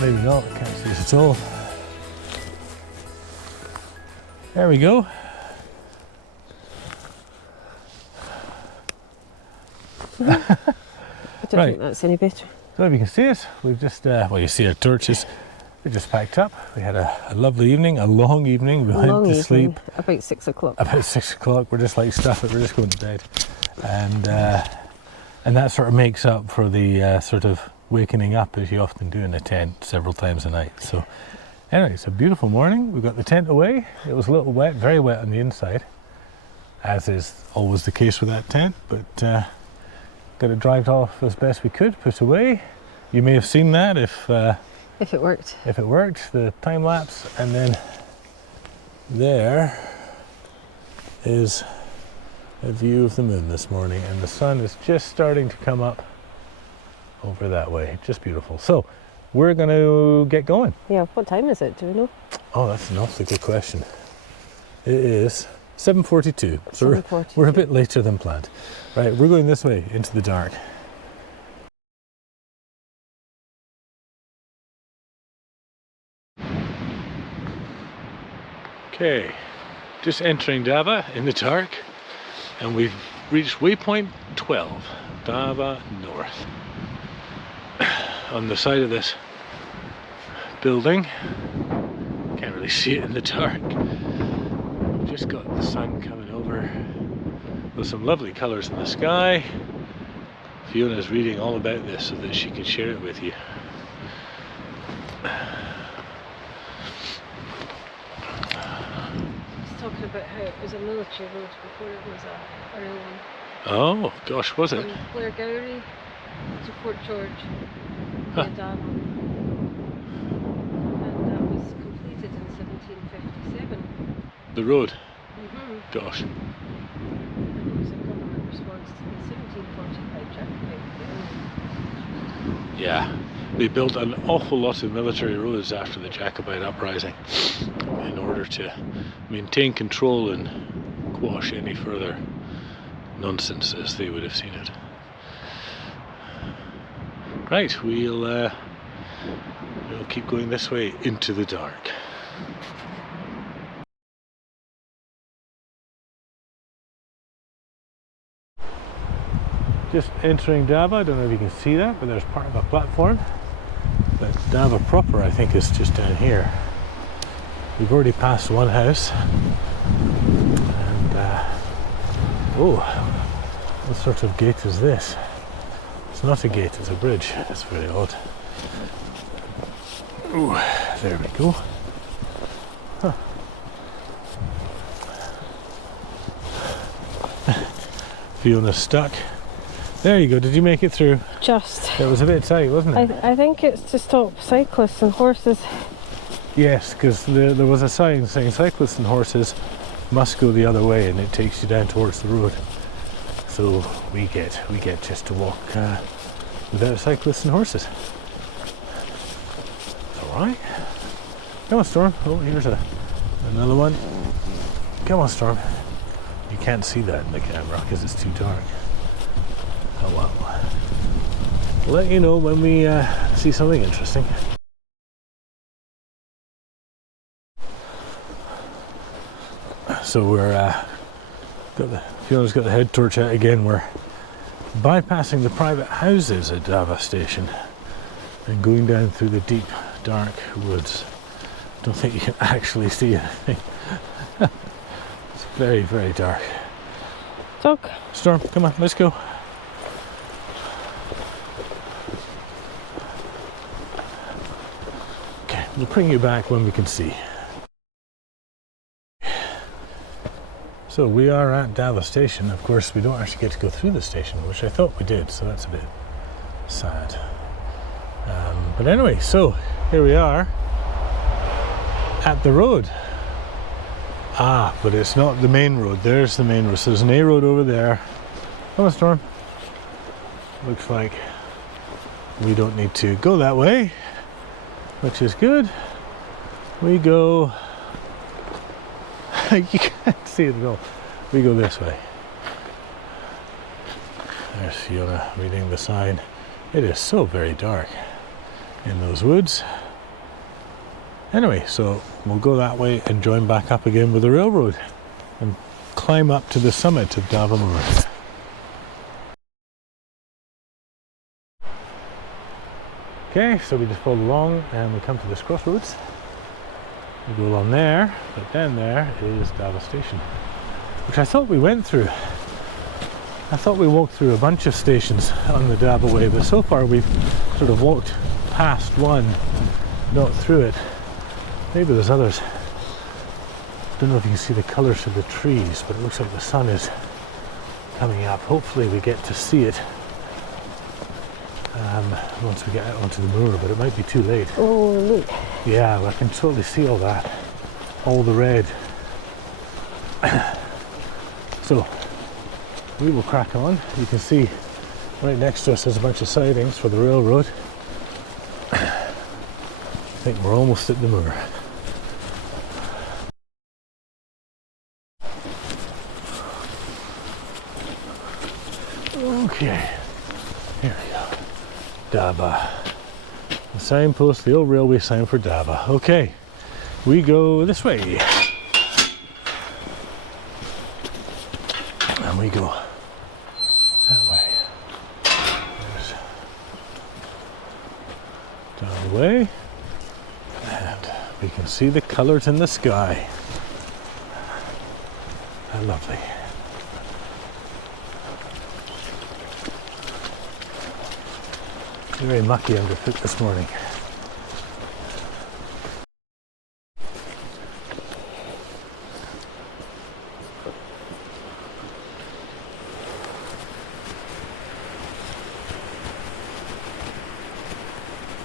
Maybe not, can't see it at all. There we go. I don't think that's any better. So if you can see it, we've just, well, you see our torches. We just packed up. We had a lovely evening, a long evening. We went to sleep. About 6 o'clock. About 6 o'clock. We're just like, stuff it, we're just going to bed. And that sort of makes up for the sort of wakening up as you often do in a tent several times a night. So anyway, it's a beautiful morning. We got the tent away. It was a little wet, very wet on the inside, as is always the case with that tent, but got it dried off as best we could, put away. You may have seen that if it worked. If it worked, the time lapse. And then there is a view of the moon this morning, and the sun is just starting to come up over that way. Just beautiful. So we're going to get going. Yeah, what time is it? Do we know? Oh, that's an awfully good question. It is 7:42, so 7:42. We're a bit later than planned. Right, we're going this way into the dark. Okay, just entering Dava in the dark, and we've reached waypoint 12, Dava North. On the side of this building, can't really see it in the dark. We've just got the sun coming over with some lovely colours in the sky. Fiona's reading all about this so that she can share it with you. Talking about how it was a military road before it was a real one. Oh gosh, was it? From Blairgowrie to Fort George, near Dava. And that was completed in 1757. The road? Mm-hmm. Gosh. And it was a government response to the 1745 Jacobite. Yeah, they built an awful lot of military roads after the Jacobite uprising in order to maintain control and quash any further nonsense, as they would have seen it. Right, we'll keep going this way into the dark. Just entering Dava. I don't know if you can see that, but there's part of a platform. But Dava proper, I think, is just down here. We've already passed one house, and oh, what sort of gate is this? It's not a gate, it's a bridge. That's very odd. Ooh, there we go. Huh. Fiona's stuck. There you go. Did you make it through? Just. It was a bit tight, wasn't it? I think it's to stop cyclists and horses. Yes, because there was a sign saying cyclists and horses must go the other way, and it takes you down towards the road. So we get just to walk without cyclists and horses. It's all right. Come on, Storm. Oh, here's another one. Come on, Storm. You can't see that in the camera because it's too dark. Oh well. We'll let you know when we see something interesting. So we're Fiona's got the head torch out again. We're bypassing the private houses at Dava Station and going down through the deep, dark woods. Don't think you can actually see anything. It's very, very dark. Dog. Storm, come on, let's go. Okay, we'll bring you back when we can see. So we are at Dava Station. Of course, we don't actually get to go through the station, which I thought we did, so that's a bit sad. But anyway, so here we are at the road. Ah, but it's not the main road. There's the main road. So there's an A road over there. Come on, Storm. Looks like we don't need to go that way, which is good. We go... You can't see it at all. We go this way. There's Fiona reading the sign. It is so very dark in those woods. Anyway, so we'll go that way and join back up again with the railroad and climb up to the summit of Dava Way. Okay, so we just follow along and we come to this crossroads. We go along there, but then there is Dava Station, which I thought we went through. I thought we walked through a bunch of stations on the Dava Way, but so far we've sort of walked past one, not through it. Maybe there's others. Don't know if you can see the colours of the trees, but it looks like the sun is coming up. Hopefully we get to see it once we get out onto the moor, but it might be too late. Oh, look. Yeah, I can totally see all that. All the red. So, we will crack on. You can see right next to us there's a bunch of sidings for the railroad. I think we're almost at the moor. Okay, here we go. Dava. The signpost, the old railway sign for Dava. Okay, we go this way. And we go that way. There's Dava Way. And we can see the colours in the sky. How lovely. Very mucky underfoot this morning.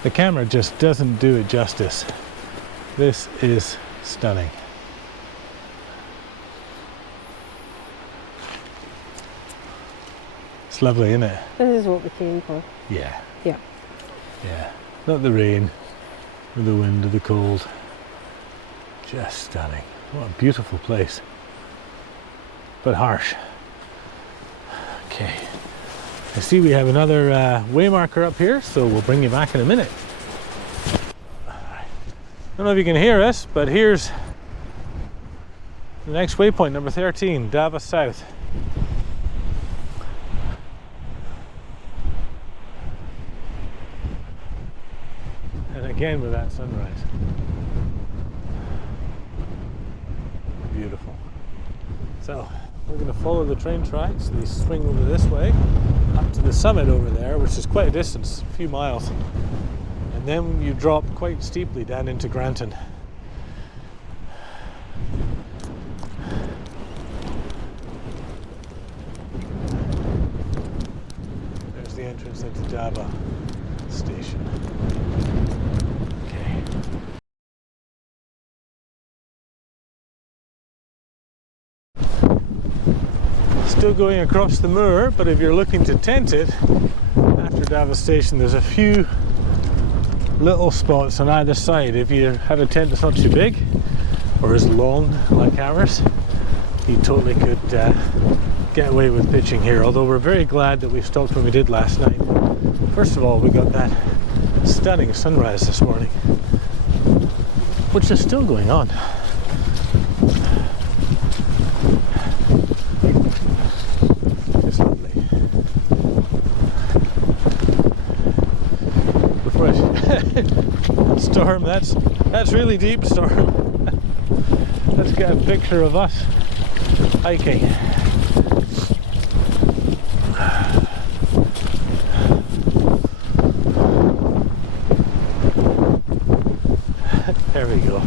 The camera just doesn't do it justice. This is stunning. It's lovely, isn't it? This is what we came for. Yeah. Yeah. Yeah. Not the rain, or the wind, or the cold. Just stunning. What a beautiful place. But harsh. Okay. I see we have another way marker up here, so we'll bring you back in a minute. I don't know if you can hear us, but here's the next waypoint, number 13, Dava South. And again with that sunrise. Beautiful. So we're going to follow the train tracks. They swing over this way up to the summit over there, which is quite a distance, a few miles, and then you drop quite steeply down into Granton. There's the entrance into Dava Station. Okay. Still going across the moor, but if you're looking to tent it after Dava Station, there's a few little spots on either side. If you have a tent that's not too big or as long like ours, you totally could get away with pitching here, although we're very glad that we stopped when we did last night. First of all, we got that stunning sunrise this morning, which is still going on. It's lovely. Before Storm, that's really deep, Storm. Let's get a picture of us hiking. There we go.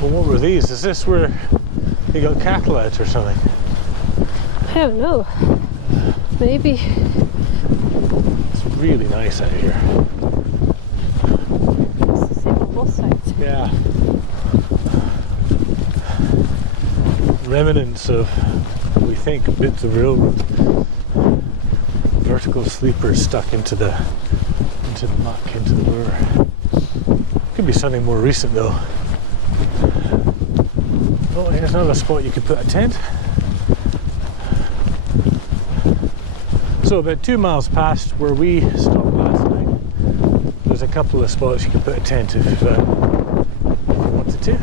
Well, what were these? Is this where you got cattle out or something? I don't know. Maybe. It's really nice out here. It's the same on both sides. Yeah. Remnants of, we think, bits of railroad. Vertical sleepers stuck into the muck, into the moor. Could be something more recent though. Oh, here's another spot you could put a tent. So about 2 miles past where we stopped last night, there's a couple of spots you could put a tent if you wanted to.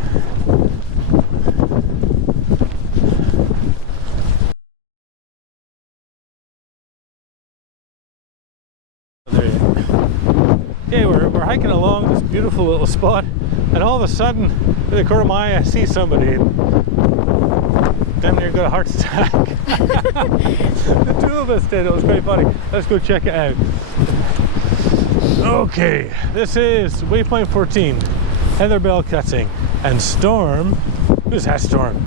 There you go. Okay, we're hiking along this beautiful little spot, and all of a sudden, in the corner of my eye, I see somebody. Damn near got a heart attack. The two of us did. It was quite funny. Let's go check it out. Okay, this is waypoint 14, heather bell cutting, and Storm. Who's that, Storm?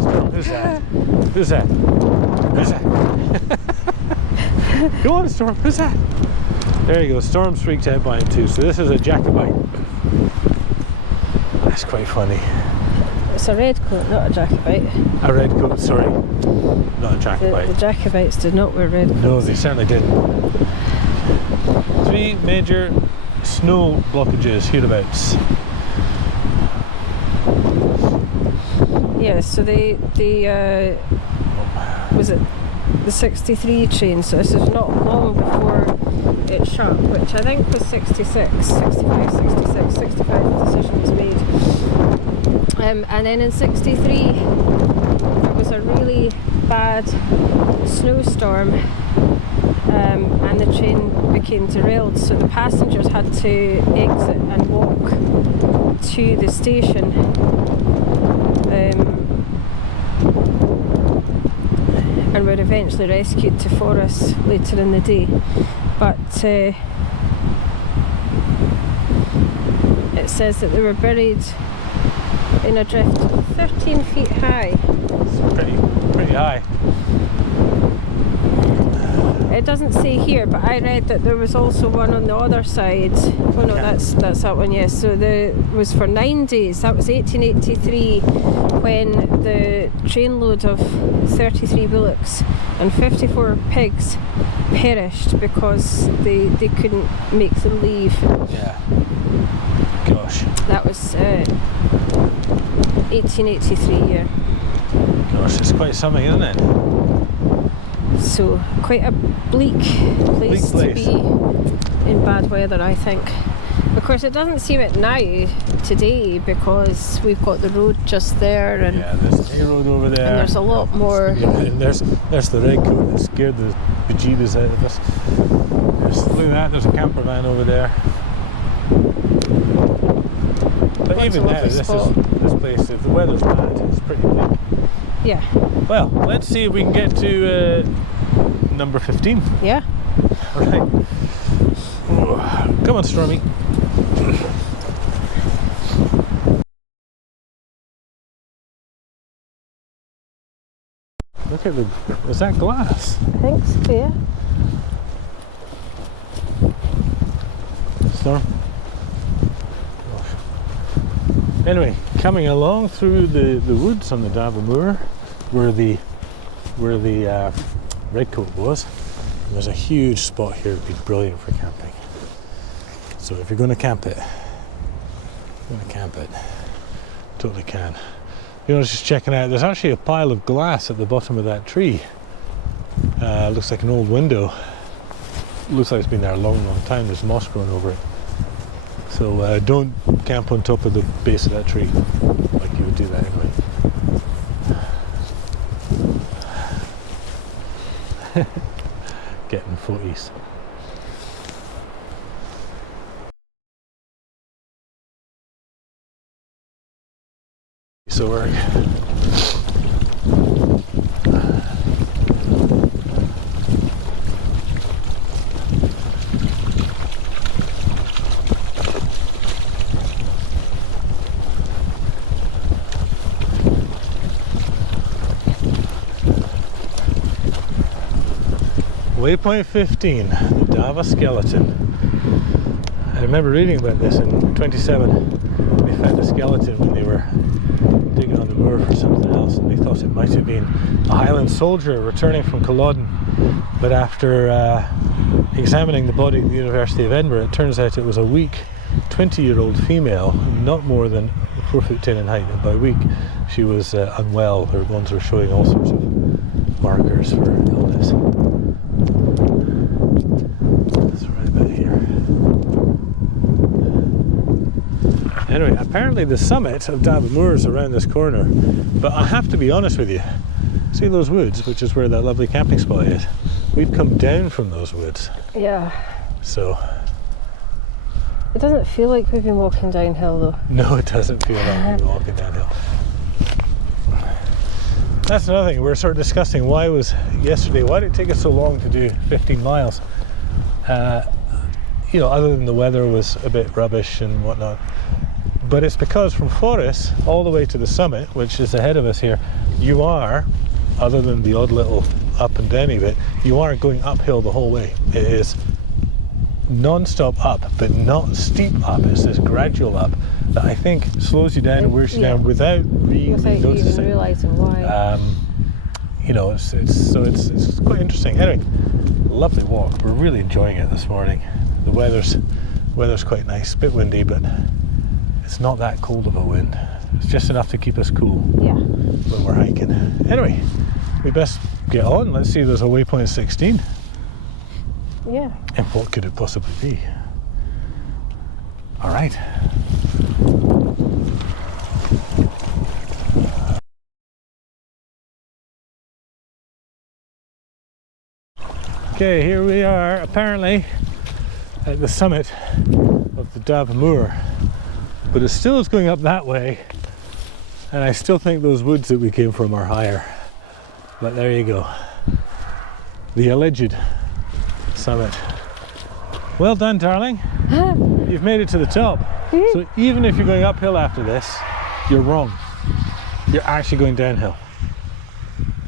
Storm, who's that? Who's that? Who's that? Go on, Storm. Who's that? There you go. Storm's freaked out by him too. So this is a Jacobite. That's quite funny. It's a red coat, not a Jacobite. A red coat, sorry. Not a Jacobite. The Jacobites did not wear red coats. No, they certainly didn't. 3 major snow blockages hereabouts. Yeah, so was it the 63 train? So this is not long before it shut, which I think was 65 the decision was made. And then in 63 there was a really bad snowstorm, and the train became derailed, so the passengers had to exit and walk to the station, and were eventually rescued to Forres later in the day. But it says that they were buried in a drift 13 feet high. It's pretty high. It doesn't say here, but I read that there was also one on the other side. Oh no, Yeah. that's that one, yes. So it was for 9 days. That was 1883, when the trainload of 33 bullocks and 54 pigs perished because they couldn't make them leave. Yeah. Gosh. That was 1883, yeah. Gosh, it's quite something, isn't it? So quite a bleak place to be in bad weather, I think. Of course, it doesn't seem it now today because we've got the road just there, and yeah, there's a road over there, and there's a lot more. Yeah, and there's the red coat that scared the bejeebus out of us. Look at that, there's a camper van over there. But That's even a now, lovely this spot. place, if the weather's bad, it's pretty bleak. Yeah. Well, let's see if we can get to number 15. Yeah. All right. Come on, Stormy. Look at is that glass? I think so, yeah. Storm. Anyway, coming along through the woods on the Dava Moor, where the redcoat was, and there's a huge spot here that'd be brilliant for camping. So if you're going to camp it, totally can. You know, I was just checking out, there's actually a pile of glass at the bottom of that tree. Looks like an old window. Looks like it's been there a long, long time. There's moss growing over it. So don't camp on top of the base of that tree, like you would do that anyway. Getting footies. So we're Waypoint 15, the Dava skeleton. I remember reading about this in 27. They found a skeleton when they were digging on the moor for something else, and they thought it might have been a Highland soldier returning from Culloden. But after examining the body at the University of Edinburgh, it turns out it was a weak 20-year-old female, not more than 4'10" in height, and by week she was unwell. Her bones were showing all sorts of markers for illness. That's right about here. Anyway, apparently the summit of Dava Moor is around this corner, but I have to be honest with you. See those woods, which is where that lovely camping spot is? We've come down from those woods. Yeah. So... It doesn't feel like we've been walking downhill though. No, it doesn't feel like we're walking downhill. That's another thing, we're sort of discussing why did it take us so long to do 15 miles? You know, other than the weather was a bit rubbish and whatnot. But it's because from Forres all the way to the summit, which is ahead of us here, you are, other than the odd little up and downy bit, you are going uphill the whole way. It is non-stop up, but not steep up. It's this gradual up that I think slows you down and wears you down without really noticing. Even realising why. You know, it's quite interesting. Anyway, lovely walk. We're really enjoying it this morning. The weather's quite nice. A bit windy, but it's not that cold of a wind. It's just enough to keep us cool when we're hiking. Anyway, we best get on. Let's see, there's a waypoint 16. Yeah. And what could it possibly be? All right. Okay, here we are, apparently at the summit of the Dava Moor, but it still is going up that way, and I still think those woods that we came from are higher. But there you go, the alleged summit. Well done, darling. You've made it to the top. So even if you're going uphill after this, you're wrong. You're actually going downhill,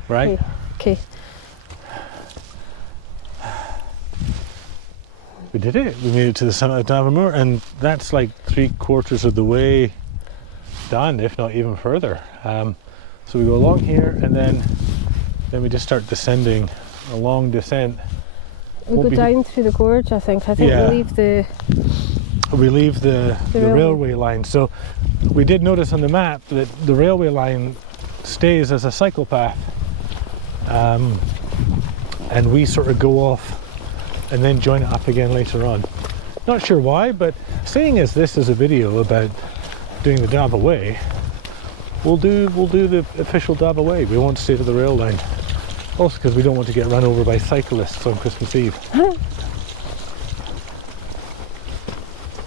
right? Okay. We did it. We made it to the summit of Dava Moor, and that's like 3/4 of the way done, if not even further. So we go along here, and then we just start descending, a long descent. We go down through the gorge, I think. Yeah. we leave the railway line. So we did notice on the map that the railway line stays as a cycle path, and we sort of go off and then join it up again later on. Not sure why, but seeing as this is a video about doing the Dava Way, we'll do the official Dava Way. We won't stay to the rail line. Also because we don't want to get run over by cyclists on Christmas Eve.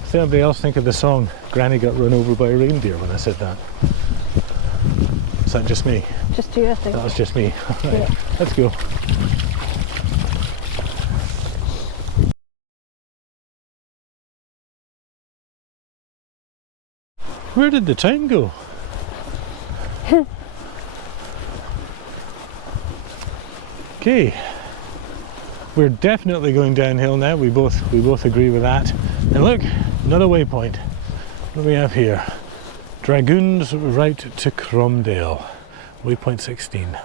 Does anybody else think of the song Granny Got Run Over by a Reindeer when I said that? Is that just me? Just you, I think. That was just me. Right, yeah. Let's go. Where did the time go? Okay, we're definitely going downhill now. We both agree with that. And look, another waypoint. What do we have here? Dragoons route to Cromdale, waypoint 16.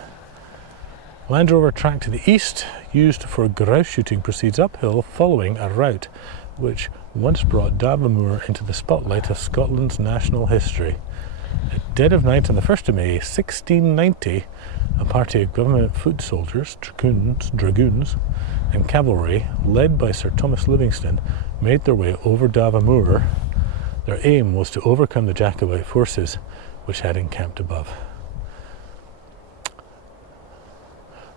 Land Rover track to the east, used for grouse shooting, proceeds uphill following a route which once brought Dava Moor into the spotlight of Scotland's national history. At dead of night on the 1st of May 1690, a party of government foot soldiers, dragoons and cavalry, led by Sir Thomas Livingstone, made their way over Dava Moor. Their aim was to overcome the Jacobite forces which had encamped above.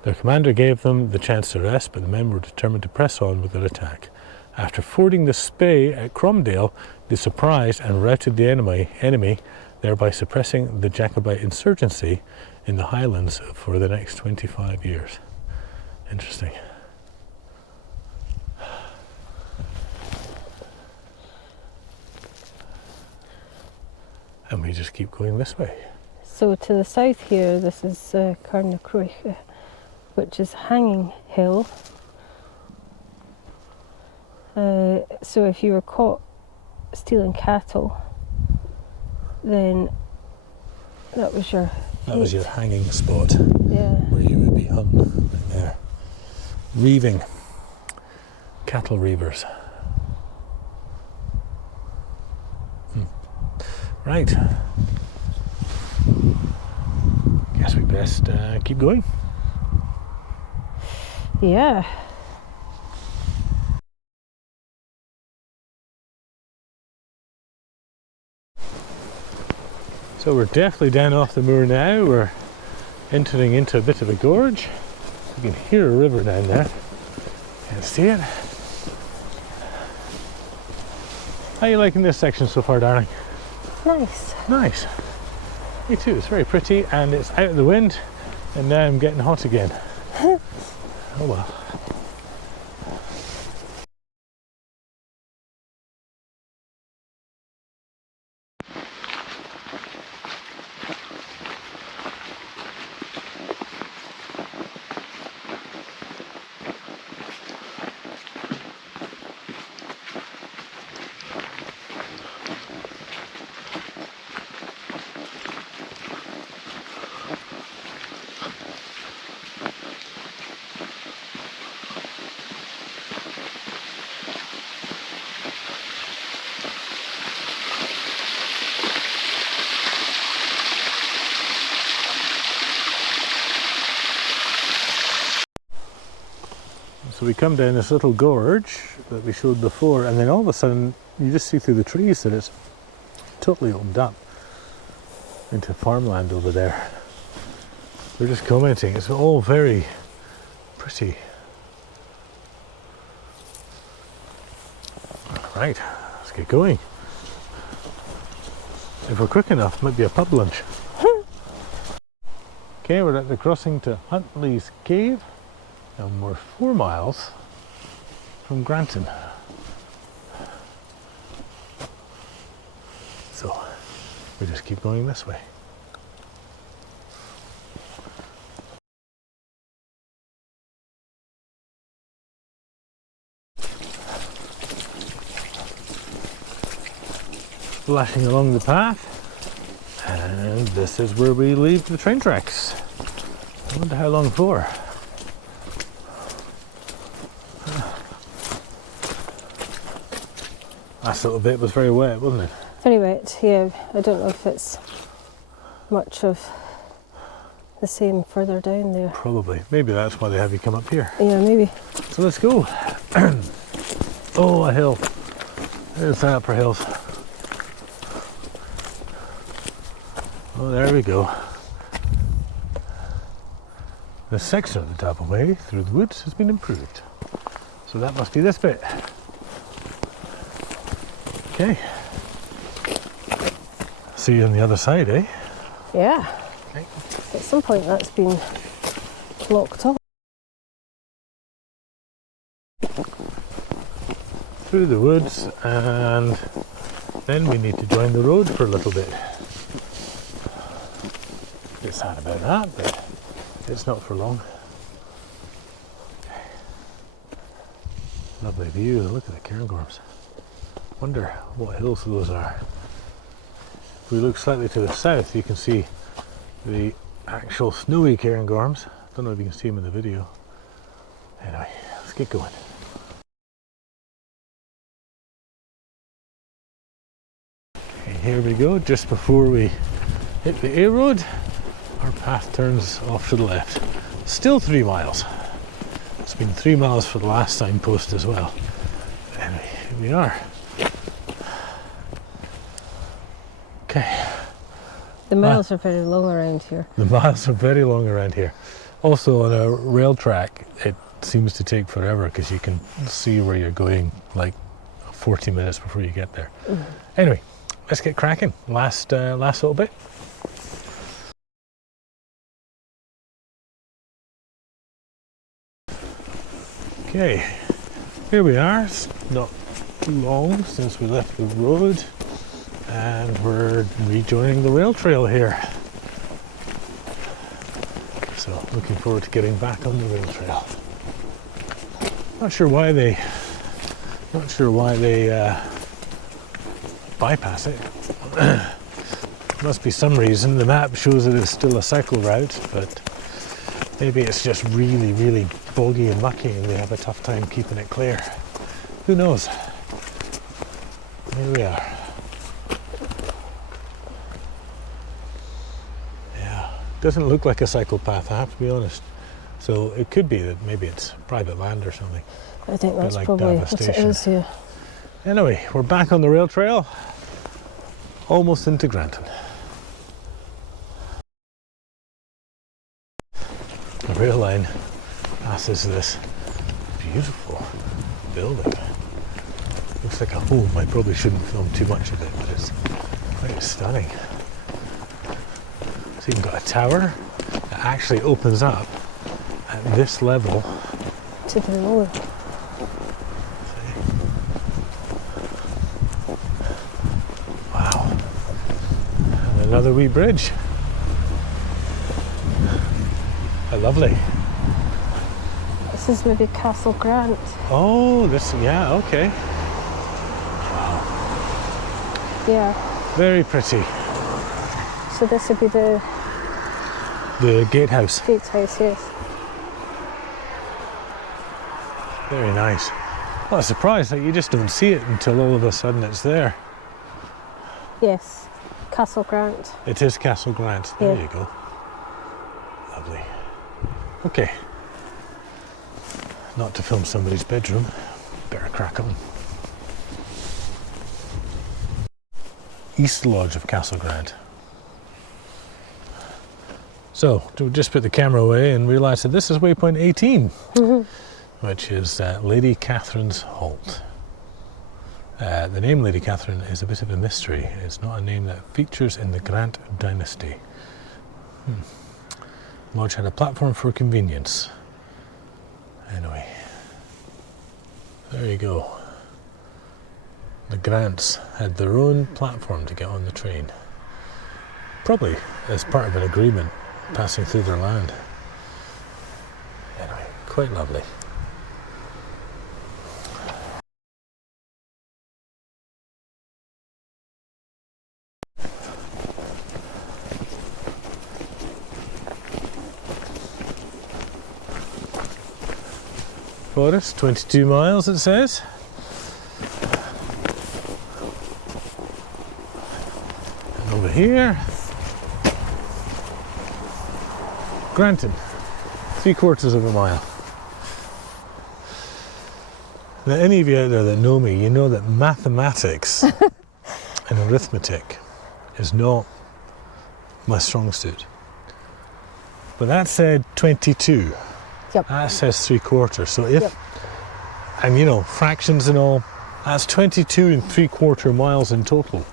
Their commander gave them the chance to rest, but the men were determined to press on with their attack. After fording the Spey at Cromdale, they surprised and routed the enemy, thereby suppressing the Jacobite insurgency in the Highlands for the next 25 years. Interesting. And we just keep going this way. So to the south here, this is Carnacroich, which is Hanging Hill. So if you were caught stealing cattle, then that was your hanging spot. Yeah. Where you would be hung right there. Reaving. Cattle reavers. Right. Guess we best keep going. Yeah. So we're definitely down off the moor now. We're entering into a bit of a gorge. You can hear a river down there. Can't see it. How are you liking this section so far, darling? Nice. Nice. Me too. It's very pretty and it's out of the wind, and now I'm getting hot again. Oh well. So we come down this little gorge that we showed before, and then all of a sudden you just see through the trees that it's totally opened up into farmland over there. They're just commenting, it's all very pretty. Right, let's get going. If we're quick enough, might be a pub lunch. Okay, we're at the crossing to Huntley's Cave, and we're 4 miles from Granton. So we just keep going this way. Flashing along the path, and this is where we leave the train tracks. I wonder how long for. Last little bit was very wet, wasn't it? Very wet, yeah. I don't know if it's much of the same further down there. Probably. Maybe that's why they have you come up here. Yeah, maybe. So let's go. Oh, a hill. There's sign up for hills. Oh, there we go. This section of the Dava Way through the woods has been improved. So that must be this bit. Okay. See you on the other side, eh? Yeah. Okay. At some point that's been blocked off. Through the woods, and then we need to join the road for a little bit. A bit sad about that, but it's not for long. Okay. Lovely view. Look at the cairngorms. Wonder what hills those are. If we look slightly to the south, you can see the actual snowy cairngorms. Don't know if you can see them in the video. Anyway, let's get going. Okay, here we go, just before we hit the A road, our path turns off to the left. Still 3 miles. It's been 3 miles for the last signpost as well. Anyway, here we are. Okay. The miles are very long around here. The miles are very long around here. Also, on a rail track, it seems to take forever because you can see where you're going like 40 minutes before you get there. Anyway, let's get cracking. Last little bit. Okay, here we are. It's not too long since we left the road, and we're rejoining the rail trail here. So looking forward to getting back on the rail trail. Not sure why they bypass it. Must be some reason. The map shows that it's still a cycle route, but maybe it's just really, really boggy and mucky and they have a tough time keeping it clear. Who knows? Here we are. Doesn't look like a cycle path, I have to be honest. So it could be that maybe it's private land or something. I think that's like probably Dava what it Station. is, yeah. Anyway, we're back on the rail trail, almost into Granton. The rail line passes this beautiful building. Looks like a home. I probably shouldn't film too much of it, but it's quite stunning. So you've got a tower that actually opens up at this level. To the lower. Wow. And another wee bridge. How lovely. This is maybe Castle Grant. Oh, this, yeah, okay. Yeah. Very pretty. So this would be the gatehouse. gatehouse, yes. Very nice. Well, a surprise that you just don't see it until all of a sudden it's there. Yes. Castle Grant. It is Castle Grant. There Yeah. you go. Lovely. Okay. Not to film somebody's bedroom. Better crack on. East Lodge of Castle Grant. So, we just put the camera away and realised that this is waypoint 18, which is Lady Catherine's Halt. The name Lady Catherine is a bit of a mystery. It's not a name that features in the Grant dynasty. Lodge had a platform for convenience. Anyway, there you go. The Grants had their own platform to get on the train. Probably as part of an agreement passing through their land. Anyway, quite lovely. Forest, 22 miles it says. And over here, Granton, 3/4 of a mile. Now, any of you out there that know me, you know that mathematics and arithmetic is not my strong suit. But that said 22. Yep. That says 3/4. So if, Yep. and you know, fractions and all, that's 22 3/4 miles in total,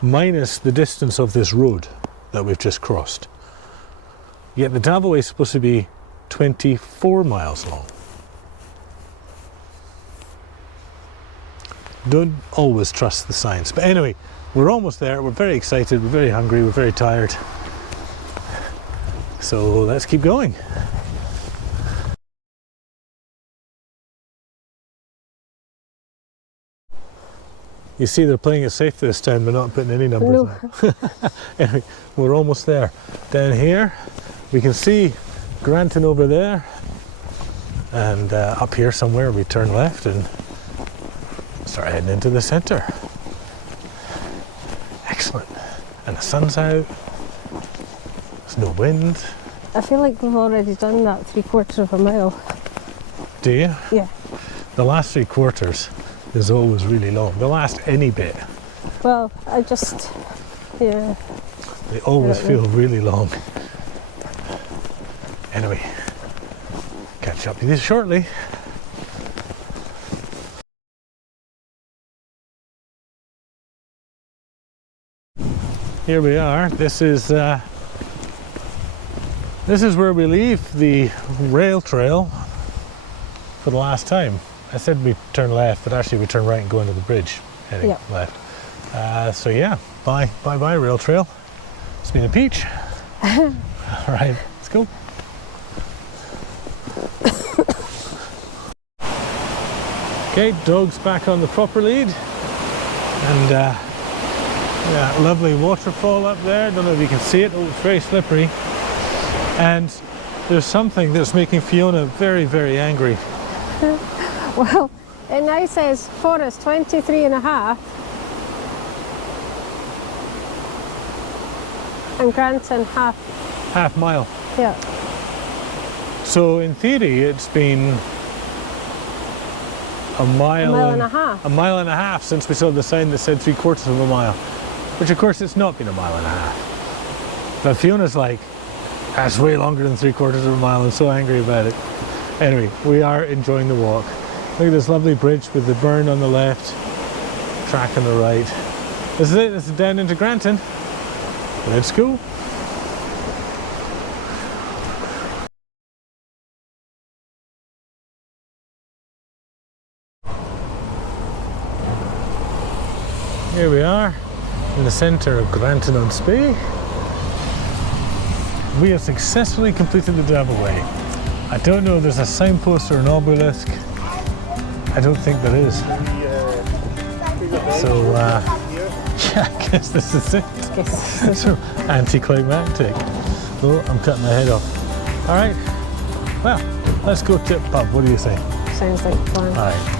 minus the distance of this road that we've just crossed. Yet the Dava Way is supposed to be 24 miles long. Don't always trust the science. But anyway, we're almost there. We're very excited. We're very hungry. We're very tired. So let's keep going. You see, they're playing it safe this time. They're not putting any numbers No. up. Anyway, we're almost there. Down here, we can see Granton over there. And up here somewhere, we turn left and start heading into the centre. Excellent. And the sun's out. There's no wind. I feel like we've already done that 3/4 of a mile. Do you? Yeah. The last 3/4 is always really long. The last any bit. Well, I just, yeah. They always Yeah. feel really long. Anyway, catch up with you shortly. Here we are. This is where we leave the rail trail for the last time. I said we turn left, but actually we turn right and go into the bridge, heading Yeah. left. So yeah, bye rail trail. It's been a peach. All right, let's go. Okay, dog's back on the proper lead, and yeah, lovely waterfall up there. Don't know if you can see it. Oh, it's very slippery, and there's something that's making Fiona very, very angry. Well, it now says Forest 23.5 and Granton half half mile. Yeah. So in theory, it's been a mile and a half. A mile and a half since we saw the sign that said 3/4 of a mile. Which of course it's not been a mile and a half. But Fiona's like, that's way longer than 3/4 of a mile. I'm so angry about it. Anyway, we are enjoying the walk. Look at this lovely bridge with the burn on the left, track on the right. This is it, this is down into Granton. Let's go. Here we are in the centre of Granton-on-Spey. We have successfully completed the Dava Way. I don't know if there's a signpost or an obelisk. I don't think there is. So, yeah, I guess this is it. So, anticlimactic. Oh, I'm cutting my head off. All right, well, let's go tip pub. What do you say? Sounds like fun. All right.